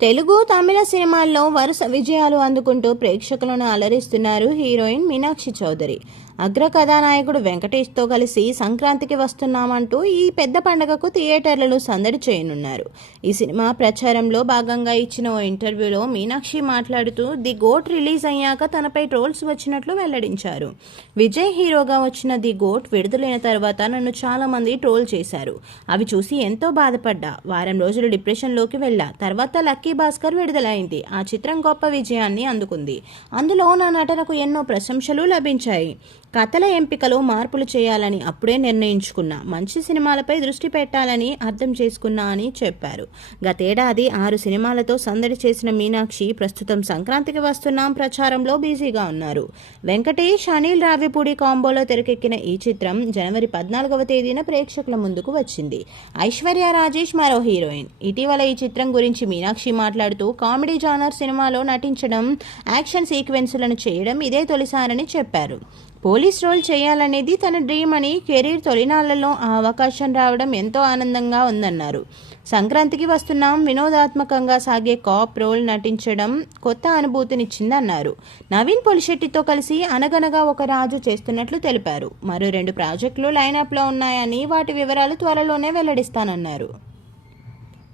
తెలుగు తమిళ సినిమాల్లో వరుస విజయాలు అందుకుంటూ ప్రేక్షకులను అలరిస్తున్నారు హీరోయిన్ మీనాక్షి చౌదరి. అగ్ర కథానాయకుడు వెంకటేష్తో కలిసి సంక్రాంతికి వస్తున్నామంటూ ఈ పెద్ద పండగకు థియేటర్లను సందడి చేయనున్నారు. ఈ సినిమా ప్రచారంలో భాగంగా ఇచ్చిన ఓ ఇంటర్వ్యూలో మీనాక్షి మాట్లాడుతూ ది గోట్ రిలీజ్ అయ్యాక తనపై ట్రోల్స్ వచ్చినట్లు వెల్లడించారు. విజయ్ హీరోగా వచ్చిన ది గోట్ విడుదలైన తర్వాత నన్ను చాలామంది ట్రోల్ చేశారు. అవి చూసి ఎంతో బాధపడ్డా. వారం రోజులు డిప్రెషన్లోకి వెళ్ళా. తర్వాత లక్కీ భాస్కర్ విడుదలైంది. ఆ చిత్రం గొప్ప విజయాన్ని అందుకుంది. అందులో నా నటనకు ఎన్నో ప్రశంసలు లభించాయి. కథల ఎంపికలో మార్పులు చేయాలని అప్పుడే నిర్ణయించుకున్నా మంచి సినిమాలపై దృష్టి పెట్టాలని అర్థం చేసుకున్నా అని చెప్పారు. గతేడాది ఆరు సినిమాలతో సందడి చేసిన మీనాక్షి ప్రస్తుతం సంక్రాంతికి వస్తున్నాం ప్రచారంలో బిజీగా ఉన్నారు. వెంకటేష్ అనిల్ రావిపూడి కాంబోలో తెరకెక్కిన ఈ చిత్రం జనవరి పద్నాలుగవ తేదీన ప్రేక్షకుల ముందుకు వచ్చింది. ఐశ్వర్య రాజేష్ మరో హీరోయిన్. ఇటీవల ఈ చిత్రం గురించి మీనాక్షి మాట్లాడుతూ కామెడీ జానర్ సినిమాలో నటించడం యాక్షన్ సీక్వెన్సులను చేయడం ఇదే తొలిసారని చెప్పారు. పోలీస్ రోల్ చేయాలనేది తన డ్రీమ్ అని కెరీర్ తొలినాళ్ళలో ఆ అవకాశం రావడం ఎంతో ఆనందంగా ఉందన్నారు. సంక్రాంతికి వస్తున్నాం వినోదాత్మకంగా సాగే కాప్ రోల్ నటించడం కొత్త అనుభూతినిచ్చిందన్నారు. నవీన్ పొలిశెట్టితో కలిసి అనగనగా ఒక రాజు చేస్తున్నట్లు తెలిపారు. మరో రెండు ప్రాజెక్టులు లైనప్లో ఉన్నాయని వాటి వివరాలు త్వరలోనే వెల్లడిస్తానన్నారు.